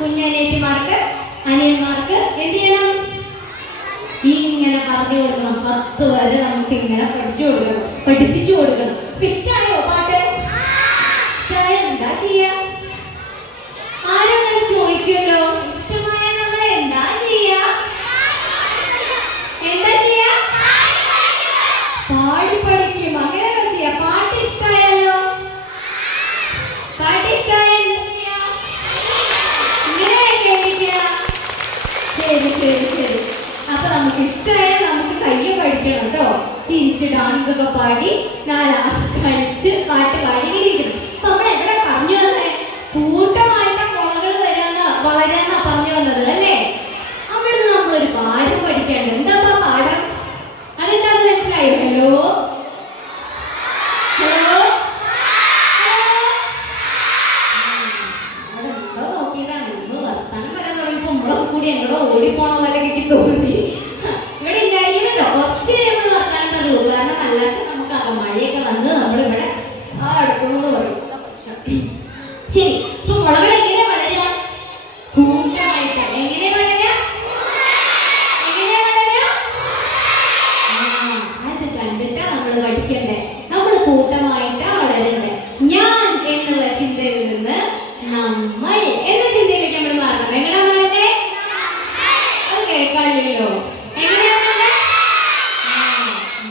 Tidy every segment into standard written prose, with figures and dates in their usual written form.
കുഞ്ഞനിയത്തിമാർക്ക് അനിയന്മാർക്ക് എന്ത് ചെയ്യണം? ഇങ്ങനെ പറഞ്ഞു കൊടുക്കണം. 10 വരെ നമുക്ക് ഇങ്ങനെ പഠിപ്പിച്ചു കൊടുക്കണം. ഇഷ്ടമായോ പാട്ട്? ഇഷ്ടമായ എന്താ ചെയ്യാ? ആരും ചോദിക്കുമല്ലോ, ഇഷ്ടമായ നമ്മൾ എന്താ ചെയ്യാ? എന്താ ചെയ്യാ? പാടി പഠിക്കും. അങ്ങനെയൊക്കെ ചെയ്യാം. പാട്ട് ഇഷ്ടമായാലോ? പാട്ട് ഇഷ്ടമായ എന്താ ചെയ്യാ? ഇങ്ങനെയൊക്കെ എഴുതിക്കാ. ശരി ശരി ശരി. അപ്പൊ നമുക്ക് ഇഷ്ടമായ നമുക്ക് കയ്യെ പഠിക്കണം കേട്ടോ. ചിരിച്ച് ഡാൻസ് ഒക്കെ പാടി 4 കളിച്ച് പാട്ട് പാടി ഇരിക്കണം. അപ്പൊ നമ്മൾ എവിടെ പറഞ്ഞു വന്നേ? കൂട്ടമായിട്ട് മുളകൾ വളരാന്നാ പറഞ്ഞു വന്നത് അല്ലേ? അവിടുന്ന് നമ്മളൊരു പാഠം പഠിക്കേണ്ടത്. എന്താ പാഠം? അതെന്താന്ന് മനസ്സിലായോ? ഹലോ ഹലോ അവിടെ എന്തോ നോക്കിയതാണ്. ഇന്ന് വർത്താനം വരാൻ തുടങ്ങിയപ്പോ നമ്മളെ കൂടി എങ്ങോട്ടോ ഓടിപ്പോണ പോലെ എനിക്ക് തോന്നി. ഇവിടെ ഉണ്ടായിരിക്കണല്ലോ കുറച്ച് നമ്മൾ വർത്താനം തരുള്ളൂ. കാരണം അല്ലാച്ച നമുക്ക് മഴയൊക്കെ വന്ന് നമ്മളിവിടെ അടുക്കണമെന്ന് പറയും. ശരി. ഇപ്പൊ മുളകൾ എങ്ങനെ വളരാ? കൂട്ടമായിട്ട്. എങ്ങനെ വളരാ? എങ്ങനെയാ വളരാ? അത് കണ്ടിട്ടാ നമ്മൾ പഠിക്കണ്ടേ. നമ്മൾ കൂട്ടമായിട്ടാ വളരണ്ടേ. ഞാൻ എന്നുള്ള ചിന്തയിൽ നിന്ന് നമ്മൾ എന്ന ചിന്തയിലേക്ക് നമ്മൾ മാറണം. എങ്ങനെയാ മാറണ്ടേ? അത് കേൾക്കാനില്ലല്ലോ. എങ്ങനെയാ മാറണ്ടേ?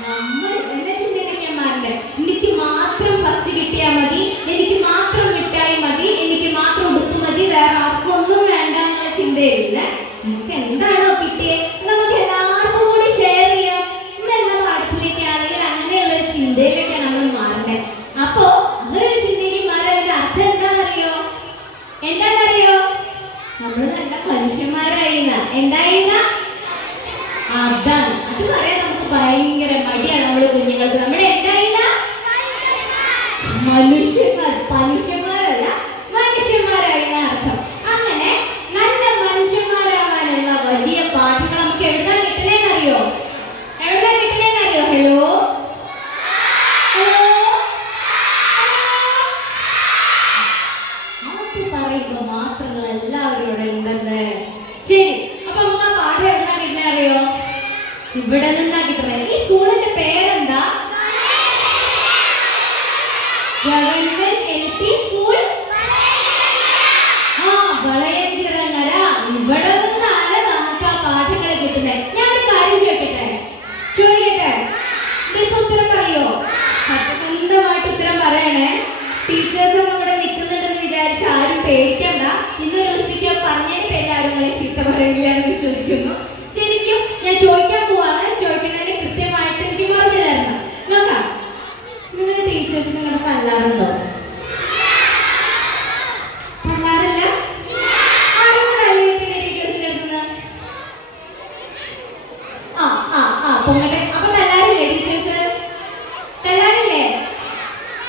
നമ്മൾ എന്ന ചിന്തയിലേക്ക് ഞാൻ മാറണ്ടേ. എനിക്ക് മാത്രം ഫസ്റ്റ് കിട്ടിയാൽ മതി, എനിക്ക് മാത്രം മിഠായി മതി, എനിക്ക് മാത്രം ഉടുപ്പ് മതി, വേറെ ആർക്കും ഒന്നും വേണ്ട എന്നുള്ള ചിന്തയില്ല. നമുക്ക് എന്താണോ കിട്ടിയത് നമുക്ക് എല്ലാവർക്കും കൂടി ഷെയർ ചെയ്യാം എന്നുള്ള പാഠത്തിലേക്ക് ആണെങ്കിൽ അങ്ങനെയുള്ള ഒരു ചിന്തയിലേക്കാണ് നമ്മൾ മാറണ്ടേ. അപ്പോ അങ്ങനൊരു ചിന്തയിലേക്ക് മാറിയതിന്റെ അർത്ഥം എന്താണെന്നറിയോ? എന്താണെന്നറിയോ? നമ്മൾ നല്ല മനുഷ്യന്മാരായിരുന്ന എന്തായിരുന്ന അതാണ്. അത് പറയാൻ നമുക്ക് ഭയങ്കര മടിയാണ്. നമ്മൾ കുഞ്ഞുങ്ങൾക്ക് നമ്മുടെ എന്തായിരുന്ന മനുഷ്യന്മാർ, മനുഷ്യന്മാരല്ല മനുഷ്യന്മാരായിരുന്ന അർത്ഥം. അങ്ങനെ നല്ല മനുഷ്യന്മാരാവാനുള്ള വലിയ പാഠങ്ങൾ നമുക്ക് എവിടെ കിട്ടണേന്നറിയോ? എവിടെ കിട്ടണേന്നറിയോ? ഹലോ ഹലോ നമുക്ക് പറയുമ്പോ മാത്രങ്ങൾ എല്ലാവരും ഉണ്ടെന്ന്. ശരി. അപ്പൊ നമുക്ക് ആ പാഠം എവിടുന്നാ കിട്ടണേ അറിയോ? ഇവിടെ നിന്നാ കിട്ടണേ. ഈ സ്കൂളിന്റെ പേരെന്താ? Government LP school Valayanchirangara. ഇവിടെ നിന്നാണ് നമുക്ക് ആ പാഠങ്ങൾ കിട്ടുന്നത്. ഞാനൊരു കാര്യം ചോദിക്കട്ടെ? നിങ്ങൾക്ക് ഉത്തരം പറയോ? സ്വന്തമായിട്ട് ഉത്തരം പറയണേ. ടീച്ചേഴ്സൊക്കെ ഇവിടെ നിൽക്കുന്നുണ്ടെന്ന് വിചാരിച്ച് ആരും പേടിക്കണ്ട. ഇന്നൊരു ദിവസത്തേക്ക് പറഞ്ഞതിന് പേര് ആരും നിങ്ങളെ ചീത്ത പറയില്ല എന്ന് വിശ്വസിക്കുന്നു. ശരിക്കും ഞാൻ ചോദിക്കാൻ പോവാണ്. ചോദിക്കുന്നതിന് കൃത്യമായിട്ട് എനിക്ക് മറുപടി തരണം. നോക്കാം. നിങ്ങളുടെ ടീച്ചേഴ്സ് നിങ്ങളുടെ തല്ലാറുണ്ടോ? തല്ലാറില്ല? ആരും തല്ലിയിട്ടില്ല ടീച്ചേഴ്സിന്റെ അടുത്തുനിന്ന്? പൊങ്ങട്ടെ. അപ്പൊ തല്ലാറില്ലേ ടീച്ചേഴ്സ്? തല്ലാറില്ലേ?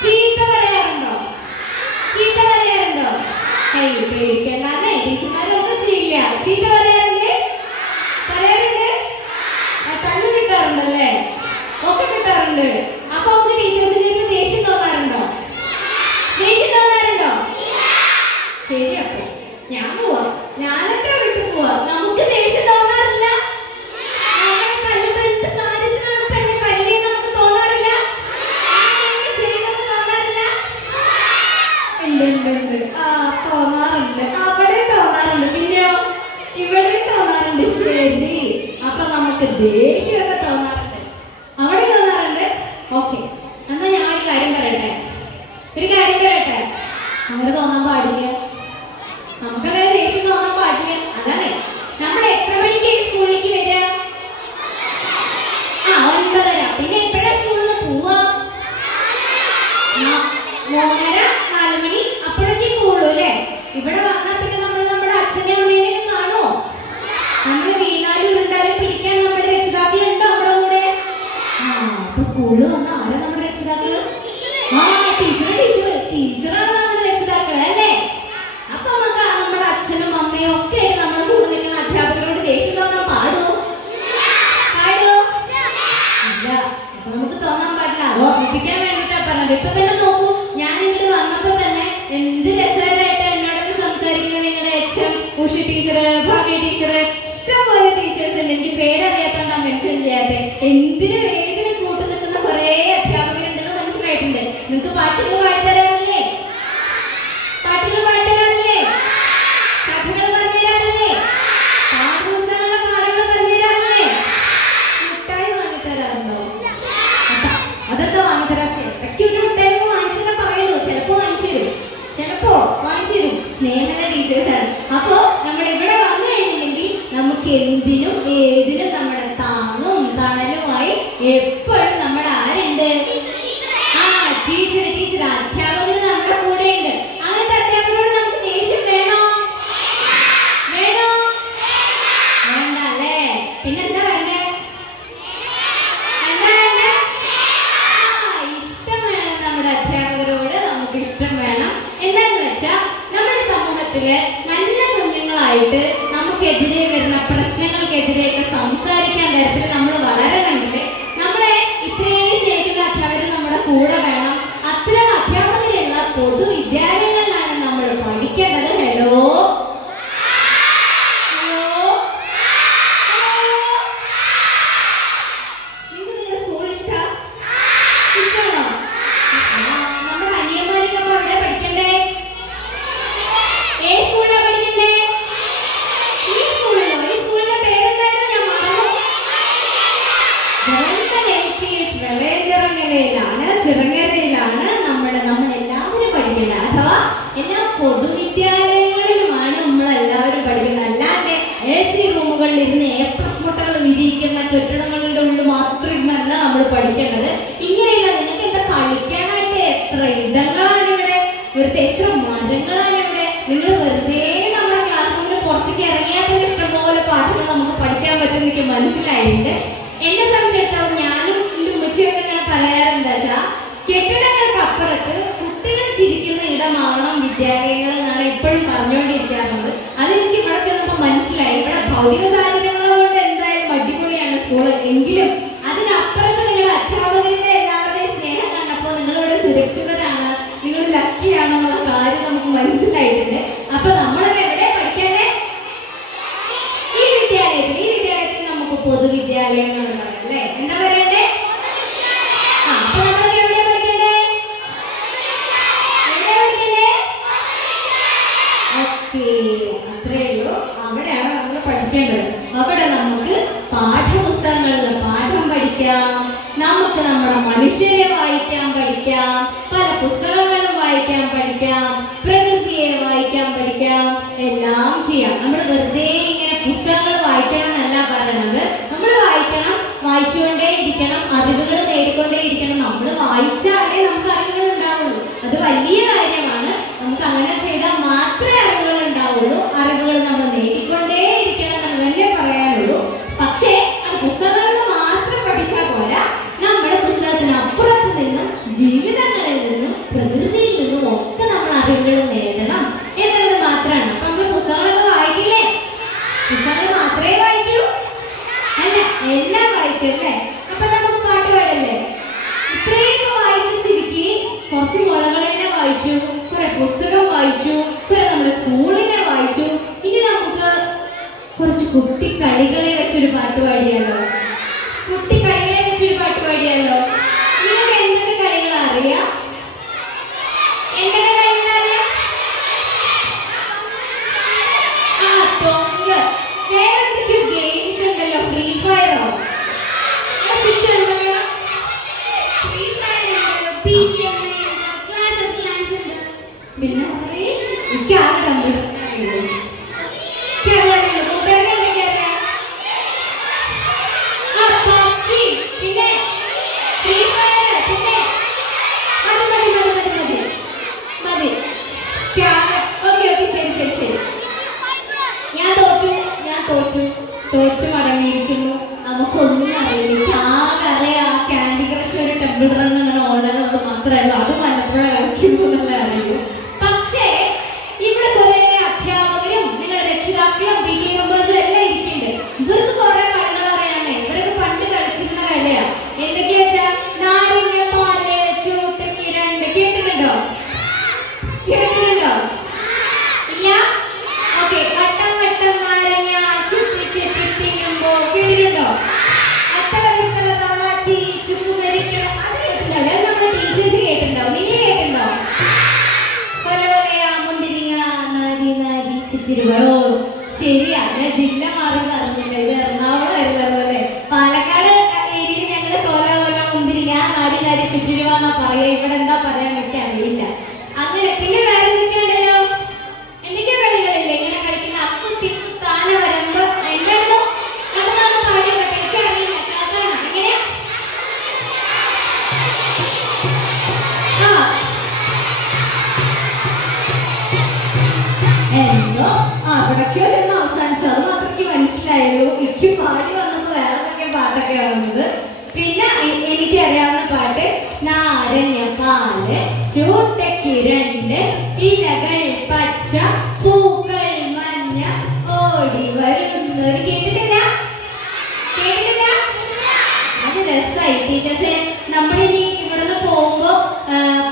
ചീത്ത പറയാറുണ്ടോ? ചീത്ത പറയാറുണ്ടോ? പേടിക്കണ്ടേ. ടീച്ചർമാരൊന്നും ചെയ്യില്ല. ചീത്ത പറയാറില്ലേ? പറയാറുണ്ട്. തല്ല് കിട്ടാറുണ്ടല്ലേ? ഒക്കെ കിട്ടാറുണ്ട്. അപ്പൊ നമുക്ക് ടീച്ചേഴ്സിന് ദേഷ്യം തോന്നാറുണ്ടോ? ദേഷ്യം തോന്നാറുണ്ടോ? ശരി. അപ്പൊ ഞാൻ പോവാ. ഞാനൊക്കെ വിട്ടു പോവാ. നമുക്ക് ദേഷ്യം തോന്നാറില്ല. തോന്നാറുണ്ട്. അവിടെ തോന്നാറുണ്ട്. പിന്നെയോ ഇവിടെ തോന്നാറുണ്ട്. ശരി. അപ്പൊ നമുക്ക് ദേഷ്യമൊക്കെ തോന്നാറുണ്ട്. അവിടെ തോന്നാറുണ്ട്. ഓക്കെ. എന്നാ ഞാൻ ഒരു കാര്യം പറയട്ടെ. അങ്ങനെ തോന്നാൻ പാടില്ല. നമുക്കങ്ങനെ ദേഷ്യം തോന്നാൻ പാടില്ല. അതാണ് നമ്മൾ എത്ര മണിക്ക് സ്കൂളിലേക്ക് വരിക? 9:30. പിന്നെ എപ്പോഴാ സ്കൂളിൽ നിന്ന് പോവാ? 3:30 4 മണി അപ്പോഴേക്കും പോവുള്ളൂ അല്ലേ? ഇവിടെ വന്നാൽ പിന്നെ നമ്മൾ നമ്മുടെ അച്ഛനെ അമ്മേനെ കാണുമോ? നമ്മൾ വീണാലും ഉരുണ്ടാലും പിടിക്കാൻ നമ്മുടെ രക്ഷിതാക്കളുണ്ടോ നമ്മുടെ കൂടെ? അപ്പൊ സ്കൂളിൽ വന്ന ആരാ നമ്മുടെ രക്ഷിതാക്കൾ? ടീച്ചറാണ് നമ്മുടെ രക്ഷിതാക്കൾ അല്ലേ? അപ്പൊ നമുക്ക് നമ്മുടെ അച്ഛനും അമ്മയും ഒക്കെ നമ്മുടെ കൂടെ നിൽക്കുന്ന അധ്യാപകരോട് ദേഷ്യം തോന്നാൻ പാടുമോ? ഇല്ല. അപ്പൊ നമുക്ക് തോന്നാൻ പാടില്ല. അത് ഓർമ്മിപ്പിക്കാൻ വേണ്ടിട്ടാ പറഞ്ഞത്. ഇപ്പൊ തന്നെ നോക്കൂ, ഞാൻ ഇങ്ങോട്ട് വന്നപ്പോ തന്നെ എന്ത് രസകരമായിട്ട് എന്നോടൊക്കെ സംസാരിക്കും. ഉഷ ടീച്ചർ, ഭാഗ്യ ടീച്ചർ, ഇഷ്ടംപോലെ ടീച്ചേഴ്സ് ഉണ്ട്. എനിക്ക് പേരറിയാത്തോണ്ടാ മെൻഷൻ ചെയ്യാതെ. എന്തിനും ഏതിനും കൂട്ടു നിൽക്കുന്ന കുറെ അധ്യാപകരുണ്ടെന്ന് മനസ്സിലായിട്ടുണ്ട്. നിങ്ങൾക്ക് പാട്ടുകൾ പാടിത്തരാറില്ലേ? പാട്ടുകൾ പാടിത്തരാറില്ലേ? കഥകൾ പറഞ്ഞുതരാറില്ലേ? പാഠപുസ്തകങ്ങളുടെ പാഠങ്ങൾ പറഞ്ഞുതരാറില്ലേ? മിഠായി വാങ്ങിത്തരാറുണ്ടോ? അതൊക്കെ വാങ്ങിത്തരാത്ത ഇടയ്ക്കൊരു മിഠായി വാങ്ങിച്ചെന്നാ പറയുള്ളൂ. ചിലപ്പോ വാങ്ങിച്ചു തരും, ചിലപ്പോ വാങ്ങിച്ചു തരും. സ്നേഹമുള്ള ടീച്ചേഴ്സാണ്. അപ്പോ നമ്മൾ ഇവിടെ വന്നു കഴിഞ്ഞില്ലെങ്കിൽ നമുക്ക് എന്തിനും ഏതിനും നമ്മുടെ താങ്ങും തണലുമായി എപ്പോഴും നമ്മുടെ ആരുണ്ട്? ആ ടീച്ചർ. ടീച്ചർ അധ്യാപകര് നമ്മുടെ കൂടെ ഉണ്ട്. അങ്ങനത്തെ അധ്യാപകരോട് നമുക്ക് ദേഷ്യം വേണോ? വേണോ? വേണ്ട അല്ലേ? പിന്നെന്താ വേണ്ടേ? എന്താ വേണ്ടേ? ഇഷ്ടം വേണം. നമ്മുടെ അധ്യാപകരോട് നമുക്ക് ഇഷ്ടം വേണം. എന്താന്ന് വെച്ചാ നമ്മുടെ സമൂഹത്തില് നല്ല കുഞ്ഞുങ്ങളായിട്ട് നമുക്കെതിരെ വരുന്ന പ്രശ്നങ്ങൾക്കെതിരെയൊക്കെ സംസാരിക്കാൻ തരത്തിൽ നമ്മൾ വളരണമെങ്കിൽ നമ്മളെ ഇത്രയും ശരിക്കുന്ന അധ്യാപകർ നമ്മുടെ കൂടെ വേണം. അത്തരം അധ്യാപകരുള്ള പൊതുവിദ്യാലയങ്ങളിലാണ് നമ്മൾ പഠിക്കേണ്ടത്. ഹലോ നിങ്ങൾക്ക് നിങ്ങളുടെ സ്കൂൾ ഇഷ്ടമാണോ? നമ്മുടെ അനിയന്മാരൊക്കെ എവിടെ പഠിക്കണ്ടേ? ഏത് സ്കൂളിലാണ് പഠിക്കണ്ടേ? ഈ സ്കൂളിലോ? ഈ സ്കൂളിന്റെ പേരെന്തായിരുന്നു? ഞാൻ മറന്നു. ചിറങ്ങരയിലാണ് നമ്മളെല്ലാവരും പഠിക്കുന്നത്. അഥവാ എല്ലാ പൊതുവിദ്യാലയങ്ങളിലുമാണ് നമ്മളെല്ലാവരും പഠിക്കുന്നത്. അല്ലാണ്ട് AC റൂമുകളിൽ ഇരുന്ന് A+ മുട്ടകൾ വിരിയിക്കുന്ന കെട്ടിടങ്ങളുടെ ഉള്ളിൽ മാത്രം ഇരുന്നല്ല നമ്മൾ പഠിക്കേണ്ടത്. ഇങ്ങനെയുള്ള നിങ്ങൾക്ക് എന്താ കളിക്കാനായിട്ട് എത്ര ഇടങ്ങളാണ് ഇവിടെ, വെറുതെ എത്ര മരങ്ങളാണ് ഇവിടെ. നിങ്ങൾ വെറുതെ നമ്മുടെ ക്ലാസ് റൂമിൽ പുറത്തേക്ക് ഇറങ്ങിയാൽ ഇഷ്ടംപോലെ പാഠങ്ങൾ നമുക്ക് പഠിക്കാൻ പറ്റും. എനിക്ക് മനസ്സിലായിട്ടുണ്ട്. എന്നെ സംബന്ധിച്ചിടത്തോളം ഞാനും എൻ്റെ ഉമ്മച്ചിയൊക്കെ ഇങ്ങനെ പറയാറെന്താ വെച്ചാൽ, കെട്ടിടങ്ങൾക്കപ്പുറത്ത് കുട്ടികൾ ചിരിക്കുന്ന ഇടമാവണം വിദ്യാലയങ്ങൾ എന്നാണ് എപ്പോഴും പറഞ്ഞുകൊണ്ടിരിക്കാറുള്ളത്. അതെനിക്ക് ഇവിടെ ചെന്നപ്പോൾ മനസ്സിലായി. ഇവിടെ ഭൗതിക സാഹചര്യങ്ങളെ കൊണ്ട് എന്തായാലും അടിപൊളിയാണ് സ്കൂള്. എങ്കിലും അതിനപ്പുറത്ത് നിങ്ങളുടെ അധ്യാപകരുടെ എല്ലാവരുടെയും സ്നേഹം കണ്ടപ്പോൾ നിങ്ങളിവിടെ സുരക്ഷിതരാണ്, നിങ്ങൾ ലക്കിയാണോ എന്നുള്ള കാര്യം നമുക്ക് മനസ്സിലായിട്ടുണ്ട്. അപ്പൊ നമ്മളൊക്കെ എവിടെ പഠിക്കണ്ടേ? ഈ വിദ്യാലയത്തിൽ നമുക്ക് പൊതുവിദ്യാലയങ്ങൾ അല്ലേ? എന്താ പറയണ്ടേ? അപ്പൊ നമ്മളൊക്കെ എവിടെ പഠിക്കണ്ടേ? എവിടെ പഠിക്കണ്ടേ? ഓക്കേ, അത്രേ ഉള്ളൂ. അവിടെയാണ് നമ്മൾ പഠിക്കേണ്ടത്. അവിടെ നമുക്ക് പാഠപുസ്തകങ്ങളിൽ പാഠം പഠിക്കാം, നമുക്ക് നമ്മുടെ മനുഷ്യരെ വായിക്കാൻ പഠിക്കാം, പല പുസ്തകങ്ങളും വായിക്കാൻ പഠിക്കാം, പ്രകൃതിയെ വായിക്കാൻ പഠിക്കാം, എല്ലാം ചെയ്യാം. നമ്മൾ വെറുതെ ഇങ്ങനെ പുസ്തകങ്ങൾ വായിക്കണം എന്നല്ല പറയണത്. നമ്മൾ വായിക്കണം, വായിച്ചുകൊണ്ടേ ഇരിക്കണം, അറിവുകൾ നേടിക്കൊണ്ടേ ഇരിക്കണം. നമ്മൾ വായിച്ചാലേ നമുക്ക് അറിവുകൾ ഉണ്ടാവുള്ളൂ. അത് വലിയ കാര്യമാണ്. നമുക്ക് അങ്ങനെ ചെയ്താൽ മാത്രമേ അറിവുകൾ ഉണ്ടാവുള്ളൂ. അറിവുകൾ നമ്മൾ നേടിക്കൊണ്ടേ ഇരിക്കണം എന്ന് തന്നെ പറയാനുള്ളൂ. പക്ഷേ അത് പുസ്തകങ്ങൾ മാത്രം പഠിച്ചാൽ പോരാ. നമ്മുടെ പുസ്തകത്തിനപ്പുറത്ത് നിന്നും ജീവിതങ്ങളിൽ നിന്നും പ്രകൃതിയിൽ നിന്നും ഒക്കെ നമ്മൾ അറിവുകൾ നേടണം എന്നത് മാത്രമാണ്. അപ്പൊ നമ്മൾ പുസ്തകങ്ങളൊക്കെ വായിക്കില്ലേ? പുസ്തകങ്ങൾ മാത്രമേ വായിക്കൂ അല്ല, എല്ലാം വായിക്കും അല്ലേ? അപ്പൊ നമുക്ക് പാട്ട് പാടല്ലേ? ഇത്രയും വായിച്ച സ്ഥിതിക്ക് കുറച്ച് മുളകളെ വായിച്ചു, കുറെ പുസ്തകം വായിച്ചു, കുറെ നമ്മുടെ സ്കൂളിനെ വായിച്ചു. ഇനി നമുക്ക് കുറച്ച് കുട്ടിക്കളികളെ വെച്ചൊരു പാട്ട് പാടിയാലോ? കുട്ടിക്കളികളെ വെച്ചൊരു പാട്ട് പാടിയാലോ? നിങ്ങൾക്ക് എന്തൊക്കെ കളികൾ അറിയാം? എന്തൊക്കെ കളികൾ അറിയാം? തൊങ്ക്. വേറെ എന്തൊക്കെയോ ഗെയിംസ് ഉണ്ടല്ലോ? ഫ്രീ ഫയറോ? പിന്നെ എനിക്ക് ആരുടെ തോറ്റു മടങ്ങിയിരിക്കുന്നു. നമുക്കൊന്നും അറിയില്ല. ആകെ അറിയാം ക്യാൻഡി ക്രഷ് ഒരു ടെമ്പിൾ റൺ അങ്ങനെ ഓടാനത് മാത്രമല്ല, അത് മലപ്പുഴ ഇറക്കുന്നു എന്നല്ല അറിയൂ. പക്ഷേ ഇവിടെ കുറെ അധ്യാപകരും നിങ്ങളുടെ രക്ഷിതാക്കളും PTA മെമ്പേഴ്സും എല്ലാം ഇരിക്കുന്നുണ്ട്. ഇവർക്ക് കുറെ കളികൾ അറിയാണേ. ഇവരൊക്കെ പണ്ട് കളിച്ചിരുന്ന കളിയാ. എന്തൊക്കെയാ വെച്ചാൽ നാരങ്ങ പാല്, ചൂട്ടക്ക് രണ്ട്. കേട്ടിട്ടുണ്ടോ? കേട്ടിട്ടുണ്ടോ? ഇല്ല? ഓക്കെ. കട്ടം ചിറ്റിരുവോ ശരിയാ, ഞാൻ ജില്ല മാറി പറഞ്ഞില്ല, ഇത് എറണാകുളം ആയിരുന്നല്ലേ. പാലക്കാട് ഏരിയയിൽ ഞങ്ങള് കോല കോല മുന്തിരിങ്ങ നാരി നാരി ചുറ്റിരുവ എന്നാ പറയാ, ഇവിടെ എന്താ പറയാൻ എനിക്ക് അറിയില്ല. അങ്ങനെ പിന്നെ വേറെ എന്തൊക്കെയാണല്ലോ, എന്തൊക്കെയോ കളികളില്ലേ ഇങ്ങനെ കളിക്കുന്ന അക്കു തിക്കു താന വരുമ്പോ എന്തായിരുന്നു അതാണ് പാടിയോട്ടെ, എനിക്ക് അറിയില്ല അതാണ് എങ്ങനെയാ. എന്തോ അവിടേക്കോ ചെന്ന് അവസാനിച്ചു, അത് മാത്രം എനിക്ക് മനസ്സിലായുള്ളൂ. എനിക്ക് പാടി വന്നപ്പോ വേറെ എന്തൊക്കെ പാട്ടൊക്കെ വന്നത്. പിന്നെ എനിക്ക് അറിയാവുന്ന പാട്ട് നാരങ്ങ പാല് ചൂട്ടയ്ക്ക് രണ്ട് ഇലകൾ പച്ച പൂക്കൾ മഞ്ഞ ഓടി വരുന്നൊരു. കേട്ടിട്ടില്ല? കേട്ടിട്ടില്ല? അത് രസമായി ടീച്ചേഴ്സ്. നമ്മളിനി ഇവിടുന്ന് പോകുമ്പോ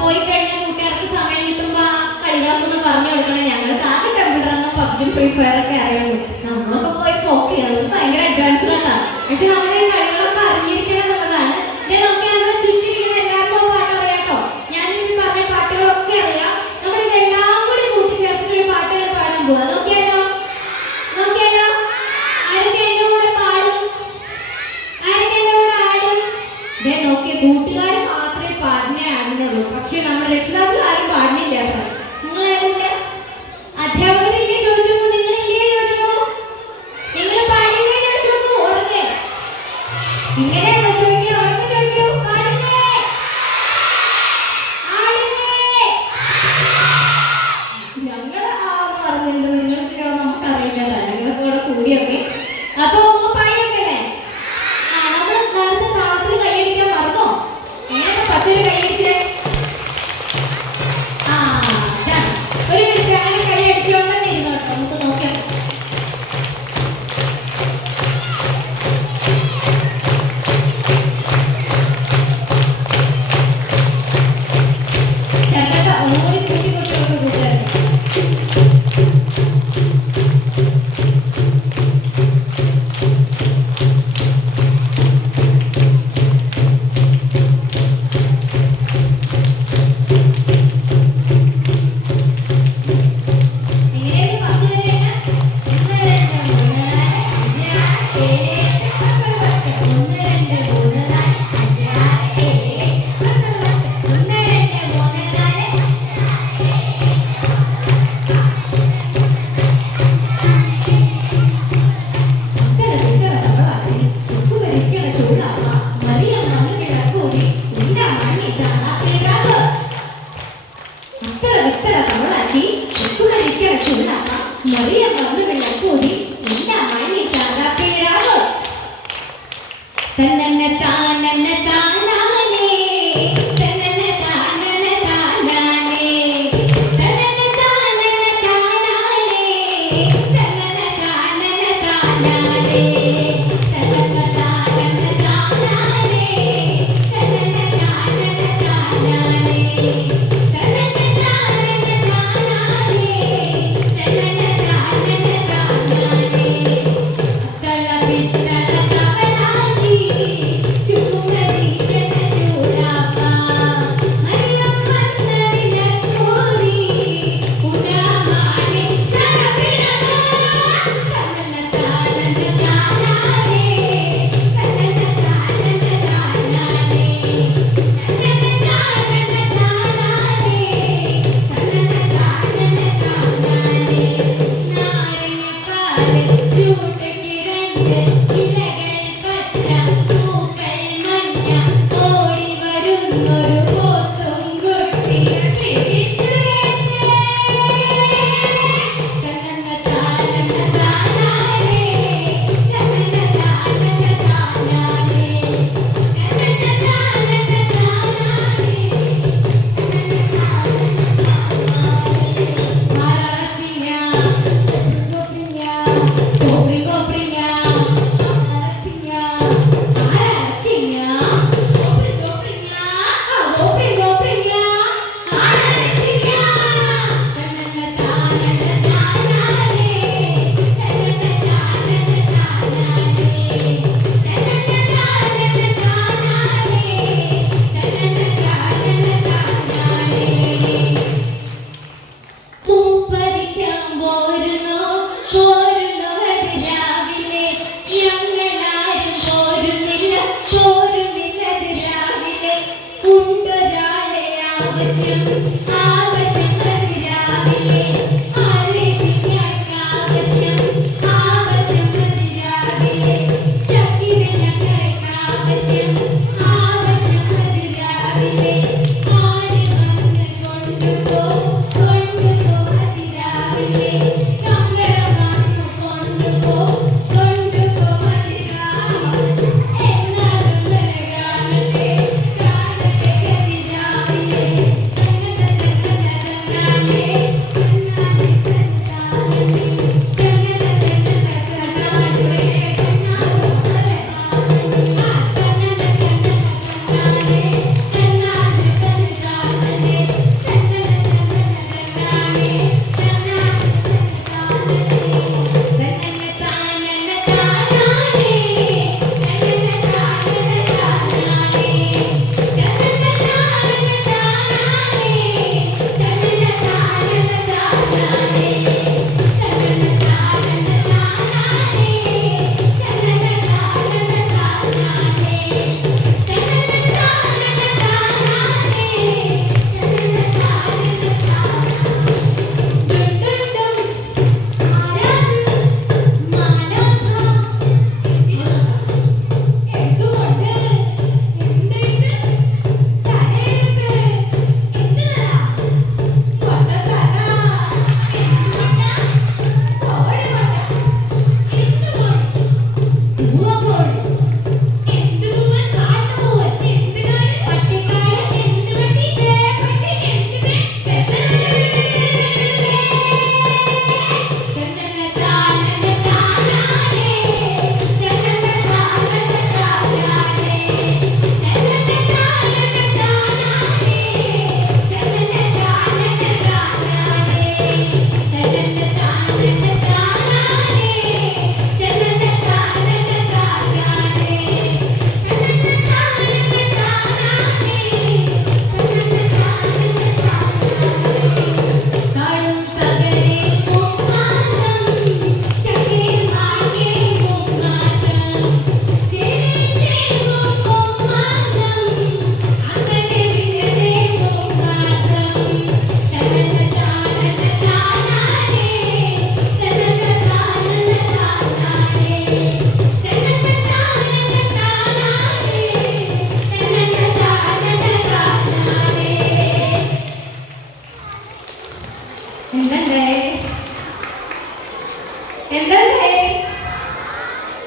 പോയി കഴിഞ്ഞാൽ കൂട്ടുകാർക്ക് സമയം കിട്ടുമ്പോ ആ കളികളൊക്കെ ഒന്ന് പറഞ്ഞു കൊടുക്കണം. ഞങ്ങൾക്ക് ആദ്യം ടെമ്പിൾ റണ്ണും പബ്ജും ഫ്രീ ഫയർ ഒക്കെ അറിയുള്ളൂ. നമ്മളൊക്കെ പോയി പോക്ക് ചെയ്യുന്നത് ഭയങ്കര അഡ്വാൻസ്ഡ് ആട്ടാ. പക്ഷെ നമ്മൾ ഈ കളികളൊക്കെ അറിഞ്ഞിരിക്കണം എന്നുള്ളതാണ്. ഞാൻ നോക്കിയാൽ നമ്മുടെ ചുറ്റിരിക്കുന്ന എല്ലാവർക്കും പാട്ട് അറിയാട്ടോ. ഞാൻ ഈ പറഞ്ഞ പാട്ടുകളൊക്കെ അറിയാം. നമ്മളിതെല്ലാം കൂടി കൂട്ടിച്ചേർത്തിട്ടൊരു പാട്ടുകൾ പാടാൻ പോവാ. നോക്കിയാലോ? നോക്കിയാലോ? ആരൊക്കെ എന്റെ കൂടെ പാടും? ആരൊക്കെ എന്റെ കൂടെ ആടും? ഇതേ നോക്കിയ കൂട്ടുകാർ മാത്രമേ പാടിനെ ആടുന്നുള്ളൂ. പക്ഷെ നമ്മുടെ രക്ഷിതാക്കൾ ആരും പാടുന്നില്ല. നിങ്ങൾ ആരുമില്ല? അധ്യാപകരില്ലേ ചോദിച്ചു, നിങ്ങളില്ലേ ചോദിച്ചു, നിങ്ങൾ പാടില്ലേ ചോദിച്ചു. ഓർക്കെ ഇങ്ങനെയാണോ ചോദിക്കുക? ഓർക്കെ ചോദിക്കൂ. പാടില്ലേ? ആടില്ലേ? ഞങ്ങള് പറഞ്ഞിട്ടുണ്ട്, നിങ്ങൾ നമുക്കറിയില്ല. ഞങ്ങളെ കൂടെ കൂടിയൊക്കെ അപ്പൊ പാടിയൊക്കെയല്ലേ. നമ്മൾ നേരത്തെ താളത്തിൽ കൈയടിക്കാൻ മറന്നോ? എങ്ങനെ പത്തൊരു കൈയടിച്ചേ? ഒരു മിനിറ്റ് അങ്ങനെ കൈയടിച്ചോണ്ടെന്നെ ഇരുന്നോട്ടോ, നമുക്ക് നോക്കാം. ചേട്ടാ ഒന്നുകൂടി കൂട്ടി കൊണ്ടുപോകും കൂട്ടുകാരെ. പൂപ്പറിക്കാൻ പോര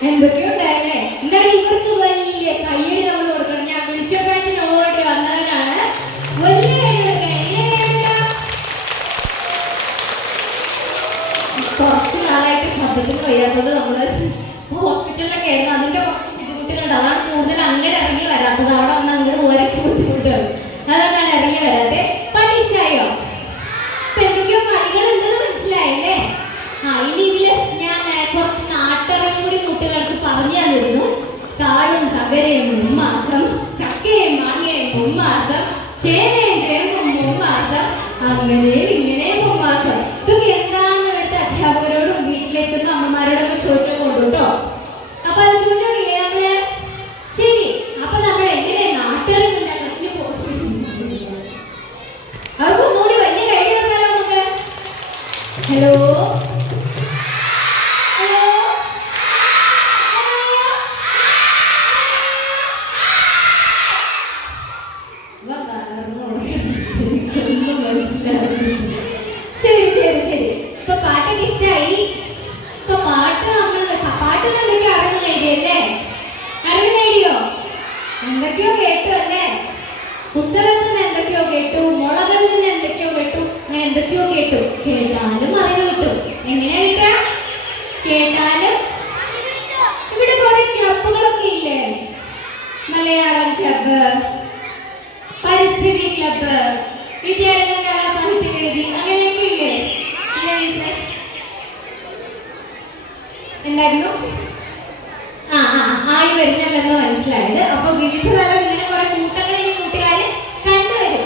എന്തൊക്കെയുണ്ടല്ലേ? എന്തായാലും ഇവർക്ക് വലിയ കയ്യടി നമ്മൾ കൊടുക്കണം. ഞാൻ വിളിച്ചപ്പോഴത്തേന് ഓടി വന്നവരാണ്. വലിയ കുറച്ച് നാളായിട്ട് ശബ്ദത്തിന് വയ്യാത്തത് നമ്മള് ഹോസ്പിറ്റലിലൊക്കെ ആയിരുന്നു. അതിന്റെ കുറച്ച് ബുദ്ധിമുട്ടുകളുണ്ട്. അതാണ് കൂടുതൽ അങ്ങനെ ഇറങ്ങി വരാത്തത്. അവിടെ വന്ന് അങ്ങനെ ഓരൊക്കെ ബുദ്ധിമുട്ടുകൾ, അതുകൊണ്ടാണ് ഇറങ്ങി വരാതെ. പരീക്ഷയോ ഇപ്പൊ എന്തൊക്കെയോ കളികളുണ്ടെന്ന് മനസ്സിലായില്ലേ? ഇനി ഇതില് ഞാൻ കുറച്ച് നാട്ടറിവും കൂടി കുട്ടികൾക്ക് പറഞ്ഞു തന്നിരുന്നു. താളും തകരയും മുമ്മാസം, ചക്കയും മാങ്ങയും മുമ്മാസം, ചേനയും ചേമ്പും മുമ്മാസം, അങ്ങനെയും ഇങ്ങനെയും മുമ്മാസം. ഇതൊക്കെ എന്താണെന്ന് വേണ്ട അധ്യാപകരോടും വീട്ടിലെത്തുന്ന അമ്മമാരോടൊക്കെ ചോദിച്ചു കൊണ്ടു കേട്ടോ. അപ്പൊ അത് ചോദിച്ചോക്കില്ലേ നമ്മള്? ശരി, അപ്പൊ നമ്മൾ എങ്ങനെ നാട്ടറിവുണ്ടാകും? അതൊക്കെ ഒന്നുകൂടി വലിയ കൈ കൊടുക്കാലോ നമുക്ക്. ഹലോ ശരി ശരി ശരി. ഇപ്പൊ പാട്ടൊക്കെ ഇഷ്ടായി. ഇപ്പൊ പാട്ട് പാട്ടിന് എന്തൊക്കെയോ അറിവ് നേടിയല്ലേ? അറിവ് നേടിയോ? എന്തൊക്കെയോ കേട്ടു അല്ലേ? പുസ്തകത്തിൽ നിന്ന് എന്തൊക്കെയോ കേട്ടു, മുളകളിൽ നിന്ന് എന്തൊക്കെയോ കേട്ടു, അങ്ങനെ എന്തൊക്കെയോ കേട്ടു. കേട്ടാലും അറിവ് കിട്ടും. എങ്ങനെയാ കിട്ടാ? കേട്ടാലും. ഇവിടെ കുറെ ക്ലബുകളൊക്കെ ഇല്ലേ? മലയാളം ക്ലബ്ബ്, പരിസ്ഥിതി ക്ലബ്ബ്, വിദ്യാലയ കലാസാഹിത്യ വേദി, അങ്ങനെയൊക്കെ ഇല്ലേ? എന്തായിരുന്നു? ആയി വരുന്നല്ലെന്ന് മനസ്സിലായത്. അപ്പൊ വിവിധ തരം ഇങ്ങനെ കുറെ കൂട്ടങ്ങളെ കൂട്ടുകാര് കണ്ടുവരും.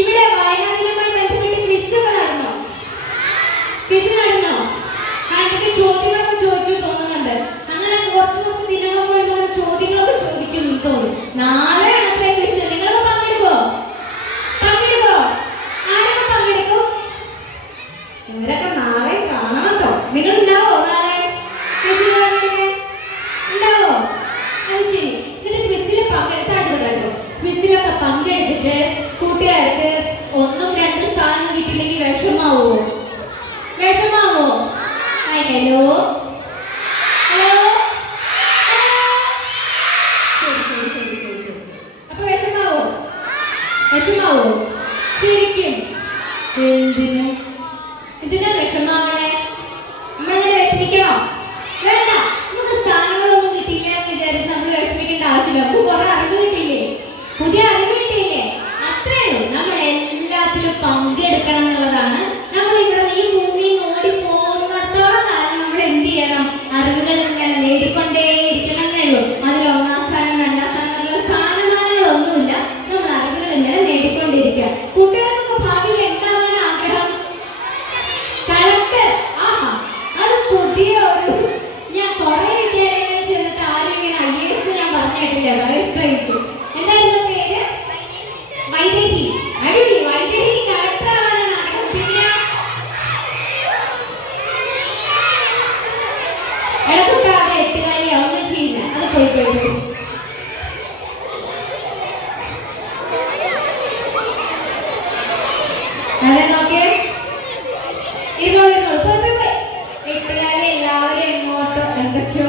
ഇവിടെ വായനാദിനവുമായി ബന്ധപ്പെട്ട് ക്വിസ് നടന്നോ? ക്വിസ് നടന്നോ? അതിന്റെ ചോദ്യങ്ങളൊക്കെ ചോദിച്ചു തോന്നുന്നുണ്ട്. അങ്ങനെ കുറച്ച് ദിനങ്ങളൊക്കെ വരുമ്പോൾ ചോദ്യങ്ങളൊക്കെ ചോദിക്കുന്നു തോന്നും. നാളെ ആണത്രേ ക്വിസ്. നിങ്ങളൊക്കെ പങ്കെടുക്കോ? പങ്കെടുക്കോ? ആരൊക്കെ പങ്കെടുക്കും? ഇവരൊക്കെ നാളെ കാണാം കേട്ടോ. നിങ്ങൾ ഉണ്ടാവോ നാളെ? ഉണ്ടാവോ? അത് ശരി. എന്നിട്ട് ക്വിസിൽ പങ്കെടുത്താടുക കേട്ടോ. ക്വിസിലൊക്കെ പങ്കെടുത്തിട്ട് കൂട്ടുകാർക്ക് 1, 2 സ്ഥാനം കിട്ടില്ലെങ്കിൽ വിഷമാവോ? വിഷമാവോ? Hello hello. അപ്പൊ വിഷമാവോ? വിഷമാവോ? ശരിക്കും എന്തിന് എന്തിനാ വിഷമാവണേ? നമ്മളങ്ങനെ വിഷമിക്കണോ? വേണ്ട. നമുക്ക് സ്ഥാനങ്ങളൊന്നും കിട്ടിയില്ല എന്ന് വിചാരിച്ച് നമ്മൾ വിഷമിക്കേണ്ട ആവശ്യമില്ല. നമുക്ക് കുറെ അറിവ് കിട്ടിയില്ലേ? പുതിയ അറിവ് കിട്ടിയില്ലേ? അത്രേ ഉള്ളൂ. നമ്മൾ എല്ലാത്തിലും പങ്കെടുക്കണം എന്നുള്ളതാണ്. നമ്മൾ ഇവിടെ ഈ ഭൂമിയിൽ ഓടി പോകുന്നിടത്തോളം കാലം നമ്മൾ എന്ത് ചെയ്യണം? അറിവുകൾ ഇങ്ങനെ നേടിക്കൊണ്ടേയിരിക്കണം എന്നേ ഉള്ളൂ. അതിൽ ഒന്നാം സ്ഥാനം രണ്ടാം സ്ഥാനം എന്നുള്ള സ്ഥാനമാനങ്ങളൊന്നുമില്ല. നമ്മൾ അറിവുകൾ ഇങ്ങനെ നേടിക്കൊണ്ടിരിക്കുക. കൂട്ടുകാർക്കൊക്കെ ഭാവിയിൽ എന്താവാൻ ആഗ്രഹം? കളക്ടർ. ആഹാ, അത് പുതിയ ഒരു ഞാൻ കുറെ വിദ്യാലയങ്ങളിൽ ചെന്നിട്ട് ആരും ഇങ്ങനെ IAS ഞാൻ പറഞ്ഞു കേട്ടില്ല. രജിസ്റ്റർ എന്തായിരുന്നു പേര്? വൈദേഹി. അടിപൊളി. വൈദേഹിക്ക് കളക്ടർ ആവാനാണ് ആഗ്രഹം. പിന്നെ ഇടപെട്ടാതെ എട്ടുകാരിയാ ഒന്നും ചെയ്യില്ല. അത് പോയി അതെ നോക്കിയേ. ഇരുന്നോളൂ. എട്ടുകാരി എല്ലാവരും എങ്ങോട്ടോ എന്തൊക്കെയോ